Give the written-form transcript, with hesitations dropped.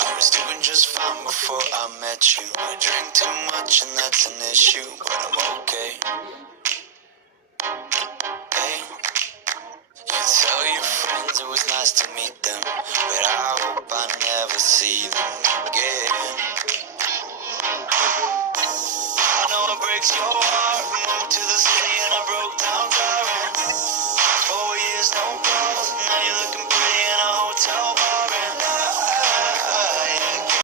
I was doing just fine before I met you. I drink too much and that's an issue, but I'm okay. Hey, you tell your friends it was nice to meet them, but I hope I never see them again. I know it breaks your heart. Moved to the city and I broke down crying. 4 years, no